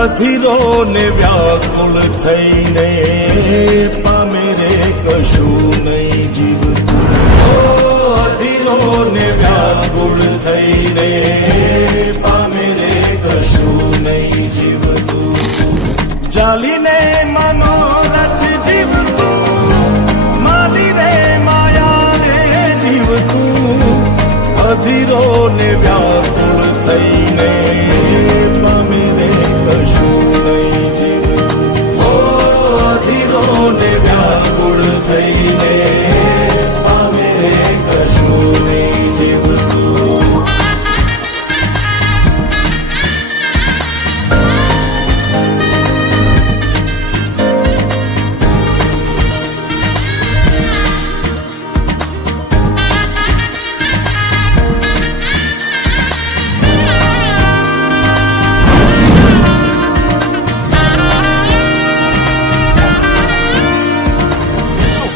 અધીરો ને વ્યાકુળ થઈને પામે રે કશું નહીં જીવતું. અધીરો ને વ્યાકુળ થઈને પામે રે કશું નહીં જીવતું. ચાલીને મનોરથ જીવતું, માલી રે માયા રે જીવતું. અધીરો ને વ્યાકુળ થઈને પામે રે કશું નહીં જીવતું. અધીરો ને વ્યાકુળ થઈને પામે રે કશું નહીં જીવતું.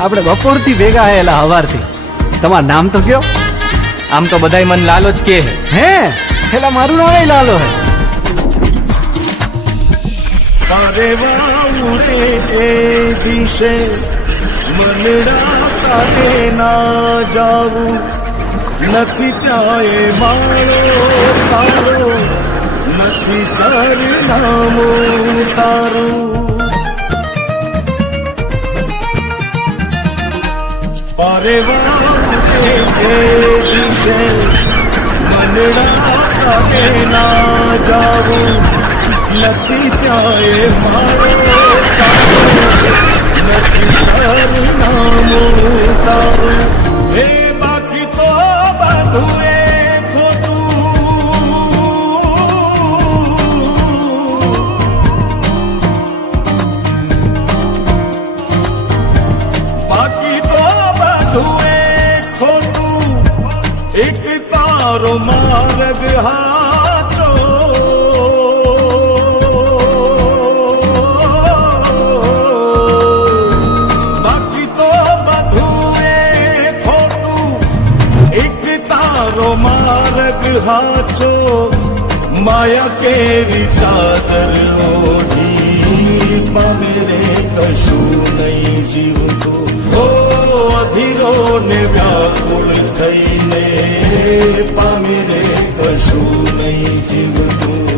આપણે બપોરથી ભેગા હેલા હવારથી. તમારું નામ તો કયો? આમ તો બધાય મન લાલો જ કે હે હેલા મારું નામ લાલો હે. તારે વાઉરે એ દિશે મનડા તારે ના જાવું. નથી ત્યાં એ માળો તારો, નથી સરનામું તારું. પારે વાઉરે એ દિશે મનડા તારે ના જાવું. નથી ત્યાં એ માળો તારો, નથી સરનામું તારું. હે બાકી તો બધું એ ખોટું. બાકી તો બધું એ ખોટું. એક તારો માર્ગ હાચો. માર્ગ હાચો માયા કેરી ચાદર ઓઢી પામે રે કશું નહીં જીવતું. અધીરો ને વ્યાકુળ થઈને પામે રે કશું નહીં જીવતું.